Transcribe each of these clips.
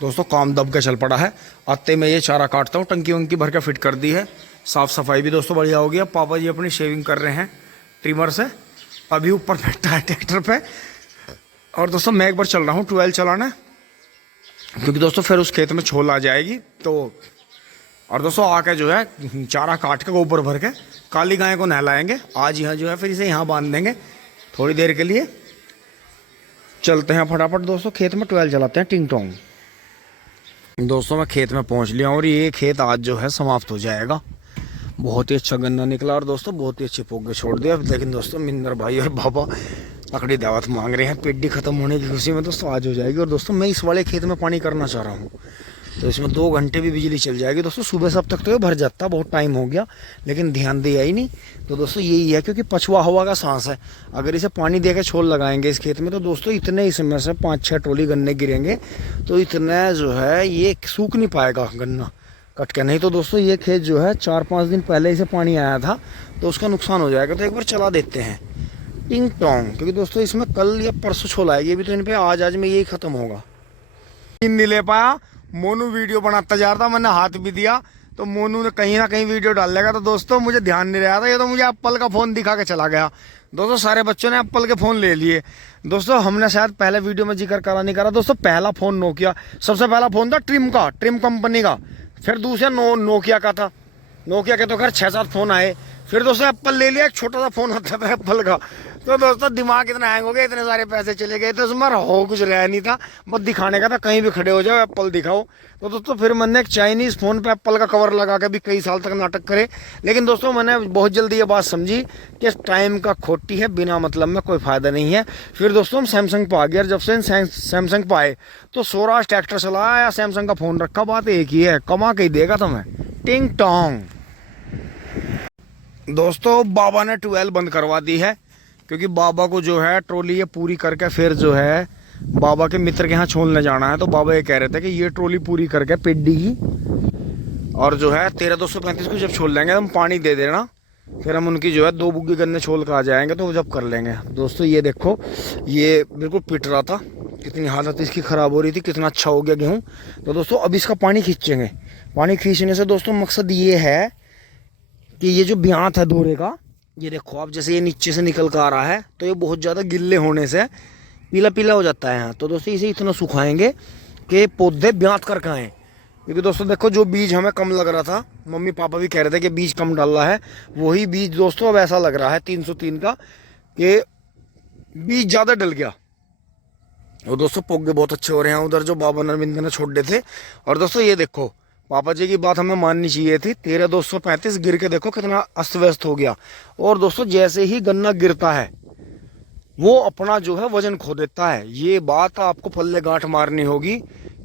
दोस्तों काम दब के चल पड़ा है। आते में ये चारा काटता हूँ, टंकी वंकी भर के फिट कर दी है। साफ़ सफाई भी दोस्तों बढ़िया हो गया। पापा जी अपनी शेविंग कर रहे हैं ट्रिमर से। अभी ऊपर बैठा है ट्रैक्टर पे। और दोस्तों मैं एक बार चल रहा हूँ 12 चलाना, क्योंकि दोस्तों फिर उस खेत में छोल आ जाएगी। तो और दोस्तों आके जो है चारा काट के गोबर भर के काली गाय को नहलाएंगे आज यहाँ जो है, फिर इसे यहाँ बांध देंगे थोड़ी देर के लिए। चलते हैं फटाफट दोस्तों खेत में 12 चलाते हैं टिंग टोंग। दोस्तों मैं खेत में पहुंच लिया और ये खेत आज जो है समाप्त हो जाएगा। बहुत ही अच्छा गन्ना निकला और दोस्तों बहुत ही अच्छे पोगे छोड़ दिया। लेकिन दोस्तों मिंदर भाई और बाबा तकड़ी दावत मांग रहे हैं। पेड्डी खत्म होने की खुशी में दोस्तों आज हो जाएगी। और दोस्तों मैं इस वाले खेत में पानी करना चाह रहा हूँ, तो इसमें 2 घंटे भी बिजली चल जाएगी दोस्तों। सुबह सब तक तो ये भर जाता, बहुत टाइम हो गया, लेकिन ध्यान दिया ही नहीं। तो दोस्तों यही है, क्योंकि पछुआ हवा का सांस है। अगर इसे पानी दे के छोल लगाएंगे इस खेत में, तो दोस्तों इतने इसमें से 5-6 टोली गन्ने गिरेंगे, तो इतना जो है ये सूख नहीं पाएगा गन्ना कट के। नहीं तो दोस्तों ये खेत जो है 4-5 दिन पहले इसे पानी आया था, तो उसका नुकसान हो जाएगा। तो एक बार चला देते हैं टिंग टोंग, क्योंकि दोस्तों इसमें कल या परसों छोल आएगी। अभी तो इन पे आज में यही खत्म होगा। नहीं ले पाया, मोनू वीडियो बनाता जा रहा था, मैंने हाथ भी दिया तो मोनू ने कहीं ना कहीं वीडियो डाल लेगा। तो दोस्तों मुझे ध्यान नहीं रहा था, ये तो मुझे एप्पल का फ़ोन दिखा के चला गया। दोस्तों सारे बच्चों ने एप्पल के फ़ोन ले लिए। दोस्तों हमने शायद पहले वीडियो में जिक्र करा नहीं करा, दोस्तों पहला फ़ोन नोकिया, सबसे पहला फ़ोन था ट्रिम कंपनी का। फिर दूसरा नोकिया का था। नोकिया के तो खैर 6-7 फ़ोन आए। फिर दोस्तों एप्पल ले लिया, एक छोटा सा फ़ोन आता था एप्पल का। तो दोस्तों दिमाग इतना हैंग हो गया, इतने सारे पैसे चले गए, तो उसमें हो कुछ रहा नहीं था, बस दिखाने का था। कहीं भी खड़े हो जाओ एप्पल दिखाओ। तो दोस्तों फिर मैंने एक चाइनीज़ फ़ोन पे एप्पल का कवर लगा के भी कई साल तक नाटक करे। लेकिन दोस्तों मैंने बहुत जल्दी ये बात समझी कि टाइम का खोटी है, बिना मतलब में कोई फ़ायदा नहीं है। फिर दोस्तों हम सैमसंग पर आ गए। जब से सैमसंग पर आए तो स्वराज ट्रैक्टर चलाया या सैमसंग का फ़ोन रखा, बात एक ही है, कमा के ही देगा तुम्हें टिंग टोंग। दोस्तों बाबा ने 12 बंद करवा दी है, क्योंकि बाबा को जो है ट्रॉली ये पूरी करके फिर जो है बाबा के मित्र के यहाँ छोलने जाना है। तो बाबा ये कह रहे थे कि ये ट्रॉली पूरी करके पेड्डी की और जो है 13-235 को जब छोल लेंगे हम पानी दे देना, फिर हम उनकी जो है 2 बुग्गे गन्ने छोल कर आ जाएंगे, तो वो जब कर लेंगे। दोस्तों ये देखो, ये बिल्कुल पिट रहा था, कितनी हालत इसकी ख़राब हो रही थी, कितना अच्छा हो गया गेहूँ। तो दोस्तों अब इसका पानी खींचेंगे। पानी खींचने से दोस्तों मकसद ये है कि ये जो ब्यांत है दोरे का, ये देखो आप, जैसे ये नीचे से निकल कर आ रहा है, तो ये बहुत ज़्यादा गिल्ले होने से पीला पीला हो जाता है यहाँ। तो दोस्तों इसे इतना सुखाएंगे कि पौधे ब्यांत कर खाएँ। क्योंकि दोस्तों देखो जो बीज हमें कम लग रहा था, मम्मी पापा भी कह रहे थे कि बीज कम डाला है, वही बीज दोस्तों अब ऐसा लग रहा है 303 का कि बीज ज़्यादा डल गया। और दोस्तों पौधे बहुत अच्छे हो रहे हैं उधर जो बाबा नरविंद ने छोड़ थे। और दोस्तों ये देखो, पापा जी की बात हमें माननी चाहिए थी, 13-235 गिर के देखो कितना अस्त व्यस्त हो गया। और दोस्तों जैसे ही गन्ना गिरता है वो अपना जो है वजन खो देता है। ये बात आपको पल्ले गांठ मारनी होगी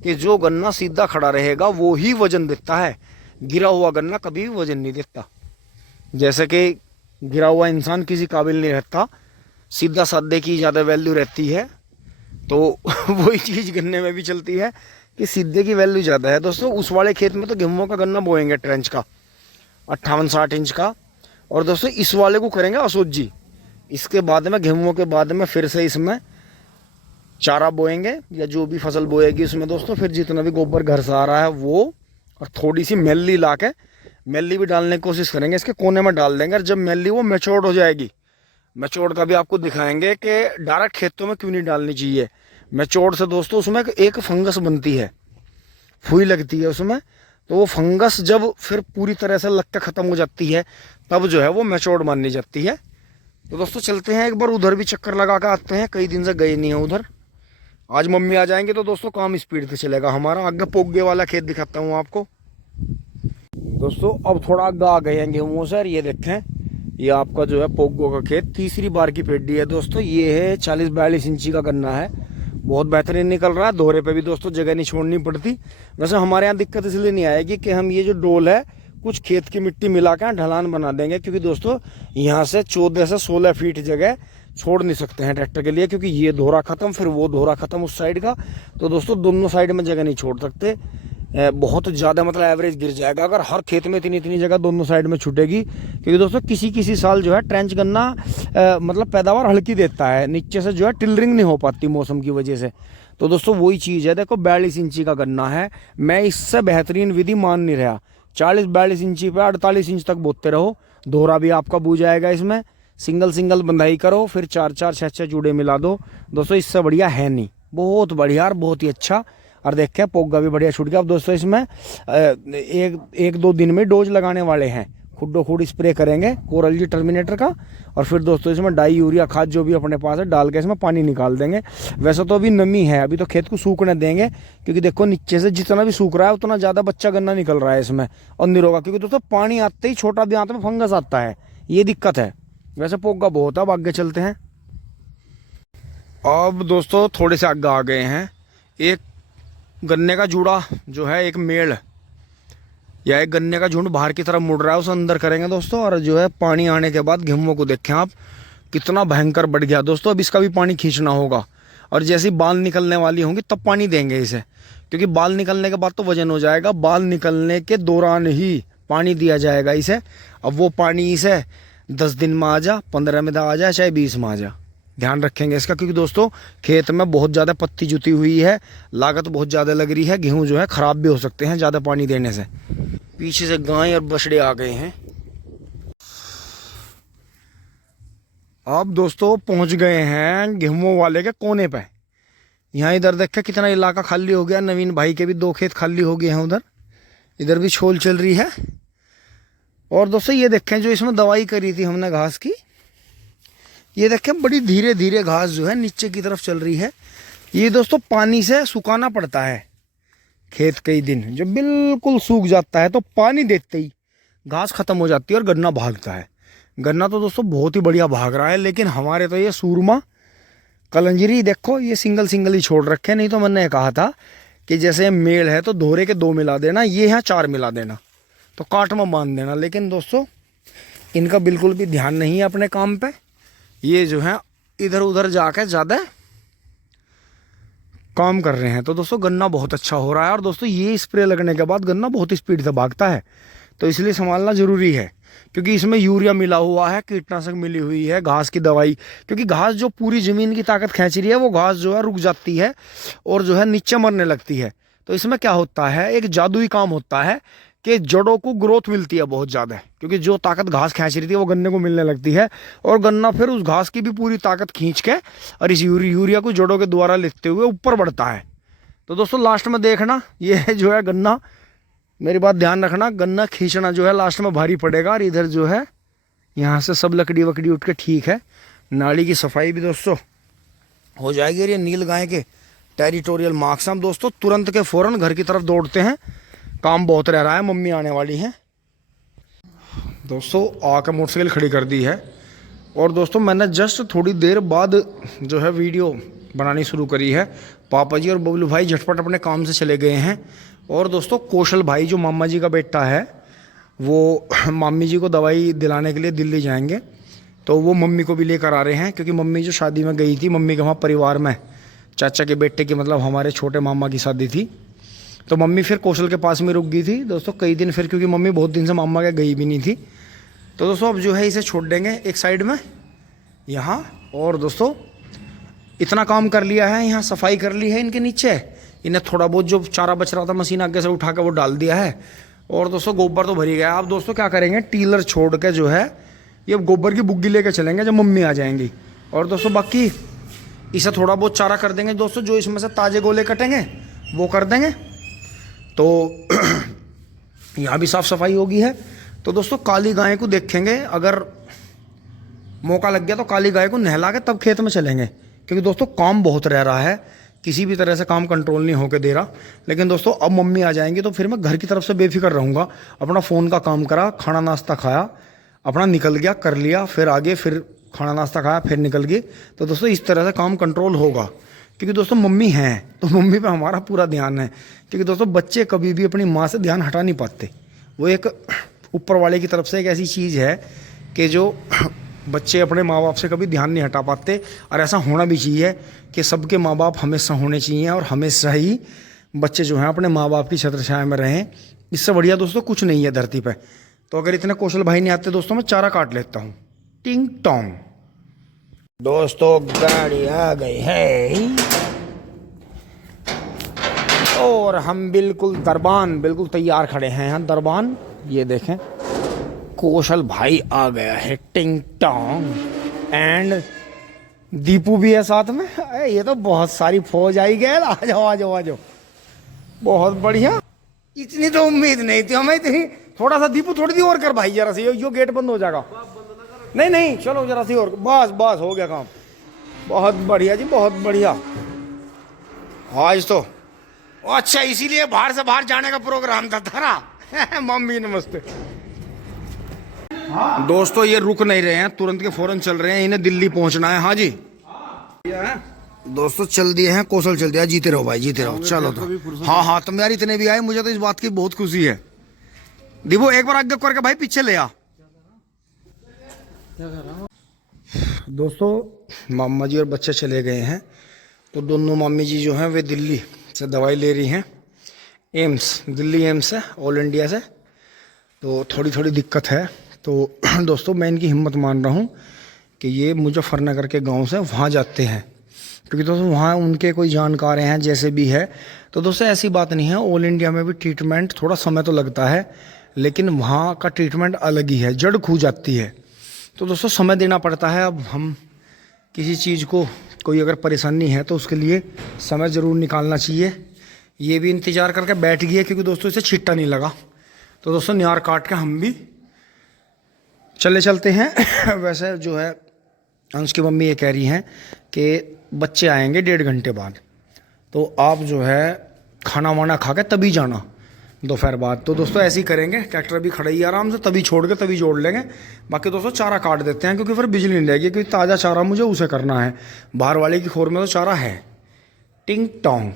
कि जो गन्ना सीधा खड़ा रहेगा वो ही वजन देता है, गिरा हुआ गन्ना कभी भी वजन नहीं देता। जैसे कि गिरा हुआ इंसान किसी काबिल नहीं रहता, सीधा साधे की ज़्यादा वैल्यू रहती है। तो वही चीज़ गन्ने में भी चलती है कि सीधे की वैल्यू ज़्यादा है। दोस्तों उस वाले खेत में तो गेहूं का गन्ना बोएंगे ट्रेंच का 58-60 इंच का। और दोस्तों इस वाले को करेंगे असोजी। इसके बाद में गेहूं के बाद में फिर से इसमें चारा बोएंगे या जो भी फसल बोएगी उसमें दोस्तों फिर जितना भी गोबर घर से आ रहा है वो, और थोड़ी सी मैली ला के मैली भी डालने की कोशिश करेंगे, इसके कोने में डाल देंगे। और जब मैली वो मैच्योर्ड हो जाएगी, मैच्योर्ड का भी आपको दिखाएंगे कि डायरेक्ट खेतों में क्यों नहीं डालनी चाहिए। मैच्योर्ड से दोस्तों उसमें एक फंगस बनती है, फुई लगती है उसमें। तो वो फंगस जब फिर पूरी तरह से लग के ख़त्म हो जाती है, तब जो है वो मैच्योर्ड मानी जाती है। तो दोस्तों चलते हैं एक बार उधर भी चक्कर लगा कर आते हैं, कई दिन से गए नहीं हैं उधर। आज मम्मी आ जाएंगे तो दोस्तों काम स्पीड से चलेगा हमारा। आगे पोगे वाला खेत दिखाता हूँ आपको। दोस्तों अब थोड़ा आगे आ गए हैं गेहूँ से। ये देखें, ये आपका जो है पोगो का खेत, तीसरी बार की पेड्डी है दोस्तों। ये है 40-42 इंची का गन्ना है, बहुत बेहतरीन निकल रहा है। दोहरे पे भी दोस्तों जगह नहीं छोड़नी पड़ती। वैसे हमारे यहाँ दिक्कत इसलिए नहीं आएगी कि हम ये जो डोल है कुछ खेत की मिट्टी मिला कर ढलान बना देंगे, क्योंकि दोस्तों यहाँ से 14 से 16 फीट जगह छोड़ नहीं सकते हैं ट्रैक्टर के लिए, क्योंकि ये दोहरा खत्म फिर वो दोहरा खत्म उस साइड का। तो दोस्तों दोनों साइड में जगह नहीं छोड़ सकते, बहुत ज़्यादा मतलब एवरेज गिर जाएगा अगर हर खेत में इतनी इतनी जगह दोनों साइड में छूटेगी। क्योंकि दोस्तों किसी किसी साल जो है ट्रेंच गन्ना मतलब पैदावार हल्की देता है, नीचे से जो है टिलरिंग नहीं हो पाती मौसम की वजह से। तो दोस्तों वही चीज़ है, देखो 42 इंची का गन्ना है, मैं इससे बेहतरीन विधि मान नहीं रहा। 40-42 इंची पे 48 इंच तक बोते रहो, दोहरा भी आपका बूझ जाएगा इसमें। सिंगल सिंगल बंधाई करो, फिर 4-4 6-6 जूड़े मिला दो दोस्तों, इससे बढ़िया है नहीं। बहुत बढ़िया और बहुत ही अच्छा। और देखें पोगा भी बढ़िया छूट गया। अब दोस्तों इसमें एक दो दिन में डोज लगाने वाले हैं, खुड्डो खुड स्प्रे करेंगे कोरल जी टर्मिनेटर का, और फिर दोस्तों इसमें डाई यूरिया खाद जो भी अपने पास है डाल के इसमें पानी निकाल देंगे। वैसे तो अभी नमी है, अभी तो खेत को सूखने देंगे, क्योंकि देखो नीचे से जितना भी सूख रहा है उतना ज़्यादा बच्चा गन्ना निकल रहा है इसमें और निरोगा, क्योंकि दोस्तों पानी आते ही छोटा ब्यांत में फंगस आता है, ये दिक्कत है। वैसे पोगा बहुत है। अब आगे चलते हैं। अब दोस्तों थोड़े से आगे आ गए हैं, एक गन्ने का जूड़ा जो है, एक मेड़ या एक गन्ने का झुंड बाहर की तरफ मुड़ रहा है, उसे अंदर करेंगे दोस्तों। और जो है पानी आने के बाद गेहूं को देखें आप कितना भयंकर बढ़ गया दोस्तों। अब इसका भी पानी खींचना होगा, और जैसी बाल निकलने वाली होंगी तब पानी देंगे इसे, क्योंकि बाल निकलने के बाद तो वजन हो जाएगा, बाल निकलने के दौरान ही पानी दिया जाएगा इसे। अब वो पानी इसे 10 दिन में आ जा, 15 में आ जाए, चाहे 20 में आ जा, ध्यान रखेंगे इसका, क्योंकि दोस्तों खेत में बहुत ज़्यादा पत्ती जुती हुई है, लागत बहुत ज़्यादा लग रही है, गेहूं जो है ख़राब भी हो सकते हैं ज़्यादा पानी देने से। पीछे से गाय और बछड़े आ गए हैं। अब दोस्तों पहुंच गए हैं गेहूं वाले के कोने पे। यहाँ इधर देखे कितना इलाका खाली हो गया, नवीन भाई के भी 2 खेत खाली हो गए हैं उधर, इधर भी छोल चल रही है। और दोस्तों ये देखें जो इसमें दवाई करी थी हमने घास की, ये देखें बड़ी धीरे धीरे घास जो है नीचे की तरफ चल रही है। ये दोस्तों पानी से सुखाना पड़ता है खेत, कई दिन जब बिल्कुल सूख जाता है तो पानी देते ही घास खत्म हो जाती है और गन्ना भागता है। गन्ना तो दोस्तों बहुत ही बढ़िया भाग रहा है, लेकिन हमारे तो ये सूरमा कलंजरी देखो ये सिंगल सिंगल ही छोड़ रखे, नहीं तो मैंने कहा था कि जैसे मेल है तो दोहरे के 2 मिला देना, ये यहाँ 4 मिला देना, तो काट में बांध देना। लेकिन दोस्तों इनका बिल्कुल भी ध्यान नहीं है अपने काम पे, ये जो है इधर उधर जाके ज़्यादा काम कर रहे हैं। तो दोस्तों गन्ना बहुत अच्छा हो रहा है, और दोस्तों ये स्प्रे लगने के बाद गन्ना बहुत स्पीड से भागता है, तो इसलिए संभालना ज़रूरी है, क्योंकि इसमें यूरिया मिला हुआ है, कीटनाशक मिली हुई है, घास की दवाई, क्योंकि घास जो पूरी ज़मीन की ताकत खींच रही है वो घास जो है रुक जाती है और जो है नीचे मरने लगती है। तो इसमें क्या होता है, एक जादुई काम होता है कि जड़ों को ग्रोथ मिलती है बहुत ज़्यादा, क्योंकि जो ताकत घास खींच रही थी वो गन्ने को मिलने लगती है, और गन्ना फिर उस घास की भी पूरी ताकत खींच के और इस यूरिया को जड़ों के द्वारा लेते हुए ऊपर बढ़ता है। तो दोस्तों लास्ट में देखना ये जो है गन्ना, मेरी बात ध्यान रखना, गन्ना खींचना जो है लास्ट में भारी पड़ेगा, और इधर जो है यहाँ से सब लकड़ी वकड़ी उठ के ठीक है। नाली की सफाई भी दोस्तों हो जाएगी। और ये नील गाय के टेरिटोरियल मार्क्स हम दोस्तों तुरंत के फ़ौरन घर की तरफ दौड़ते हैं, काम बहुत रह रहा है, मम्मी आने वाली है। दोस्तों आकर मोटरसाइकिल खड़ी कर दी है, और दोस्तों मैंने जस्ट थोड़ी देर बाद जो है वीडियो बनानी शुरू करी है। पापा जी और बबलू भाई झटपट अपने काम से चले गए हैं, और दोस्तों कौशल भाई जो मामा जी का बेटा है वो मामी जी को दवाई दिलाने के लिए दिल्ली जाएंगे, तो वो मम्मी को भी लेकर आ रहे हैं, क्योंकि मम्मी जो शादी में गई थी, मम्मी के वहाँ परिवार में चाचा के बेटे की मतलब हमारे छोटे मामा की शादी थी, तो मम्मी फिर कौशल के पास में रुक गई थी दोस्तों कई दिन फिर, क्योंकि मम्मी बहुत दिन से मामा के गई भी नहीं थी। तो दोस्तों अब जो है इसे छोड़ देंगे एक साइड में यहाँ, और दोस्तों इतना काम कर लिया है, यहाँ सफाई कर ली है इनके नीचे, इन्हें थोड़ा बहुत जो चारा बच रहा था मशीन आगे से उठा के वो डाल दिया है, और दोस्तों गोबर तो भरी गया। अब दोस्तों क्या करेंगे, टीलर छोड़ के जो है ये गोबर की बुग्गी लेके चलेंगे जब मम्मी आ जाएंगी, और दोस्तों बाकी इसे थोड़ा बहुत चारा कर देंगे दोस्तों, जो इसमें से ताजे गोले कटेंगे वो कर देंगे। तो यहाँ भी साफ़ सफाई होगी है। तो दोस्तों काली गाय को देखेंगे, अगर मौका लग गया तो काली गाय को नहला के तब खेत में चलेंगे, क्योंकि दोस्तों काम बहुत रह रहा है, किसी भी तरह से काम कंट्रोल नहीं होके दे रहा। लेकिन दोस्तों अब मम्मी आ जाएंगी तो फिर मैं घर की तरफ से बेफिक्र रहूँगा, अपना फ़ोन का काम करा, खाना नाश्ता खाया, अपना निकल गया, कर लिया, फिर आगे फिर खाना नाश्ता खाया, फिर निकल गए। तो दोस्तों इस तरह से काम कंट्रोल होगा, क्योंकि दोस्तों मम्मी हैं तो मम्मी पे हमारा पूरा ध्यान है, क्योंकि दोस्तों बच्चे कभी भी अपनी माँ से ध्यान हटा नहीं पाते। वो एक ऊपर वाले की तरफ से एक ऐसी चीज़ है कि जो बच्चे अपने माँ बाप से कभी ध्यान नहीं हटा पाते, और ऐसा होना भी चाहिए कि सबके माँ बाप हमेशा होने चाहिए, और हमेशा ही बच्चे जो हैं अपने माँ बाप की छत्र छाया में रहें। इससे बढ़िया दोस्तों कुछ नहीं है धरती पर। तो अगर इतने कौशल भाई नहीं आते दोस्तों, मैं चारा काट लेता हूँ। टिंग टोंग दोस्तों गाड़ी आ गई है। और हम बिल्कुल दरबान बिल्कुल तैयार खड़े हैं यहाँ दरबान। ये देखें कौशल भाई आ गया है टिंग टोंग एंड दीपू भी है साथ में। ये तो बहुत सारी फौज आई गए। आ जाओ आ जाओ आ जाओ, बहुत बढ़िया। इतनी तो उम्मीद नहीं थी हमें इतनी। थोड़ा सा दीपू थोड़ी सी और कर भाई जरा सी, यो गेट बंद हो जाएगा। नहीं नहीं चलो जरा सी और, बस बस हो गया काम। बहुत बढ़िया जी बहुत बढ़िया। आज तो अच्छा इसीलिए बाहर से बाहर जाने का प्रोग्राम था धरा। मम्मी नमस्ते। दोस्तों ये रुक नहीं रहे हैं, तुरंत के फौरन चल रहे हैं, इन्हें दिल्ली पहुंचना है। हाँ जी दोस्तों चल दिए हैं, कौशल चल दिया। जीते रहो भाई जीते रहो, चलो तो। हाँ हाँ तुम यार इतने भी आए, मुझे तो इस बात की बहुत खुशी है। दीपो एक बार आगे करके भाई पीछे ले आ। दोस्तों मामा जी और बच्चे चले गए हैं, तो दोनों मामी जी जो हैं वे दिल्ली से दवाई ले रही हैं। एम्स, दिल्ली एम्स है ऑल इंडिया से, तो थोड़ी थोड़ी दिक्कत है। तो दोस्तों मैं इनकी हिम्मत मान रहा हूँ कि ये मुजफ्फरनगर के गांव से वहाँ जाते हैं, क्योंकि दोस्तों वहाँ उनके कोई जानकार हैं जैसे भी है। तो दोस्तों ऐसी बात नहीं है, ऑल इंडिया में भी ट्रीटमेंट थोड़ा समय तो लगता है, लेकिन वहाँ का ट्रीटमेंट अलग ही है, जड़ खू जाती है। तो दोस्तों समय देना पड़ता है। अब हम किसी चीज़ को, कोई अगर परेशानी है तो उसके लिए समय ज़रूर निकालना चाहिए। ये भी इंतज़ार करके बैठ गई है, क्योंकि दोस्तों इसे छिट्टा नहीं लगा। तो दोस्तों निहार काट के हम भी चलते हैं। वैसे जो है अंश की मम्मी ये कह रही हैं कि बच्चे आएंगे 1.5 घंटे बाद, तो आप जो है खाना वाना खा के तभी जाना दोपहर बाद। तो दोस्तों ऐसे ही करेंगे, ट्रैक्टर भी खड़ा ही आराम से, तभी छोड़ के तभी जोड़ लेंगे। बाकी दोस्तों चारा काट देते हैं, क्योंकि फिर बिजली नहीं रहेगी, क्योंकि ताज़ा चारा मुझे उसे करना है। बाहर वाले की खोर में तो चारा है। टिंग टोंग।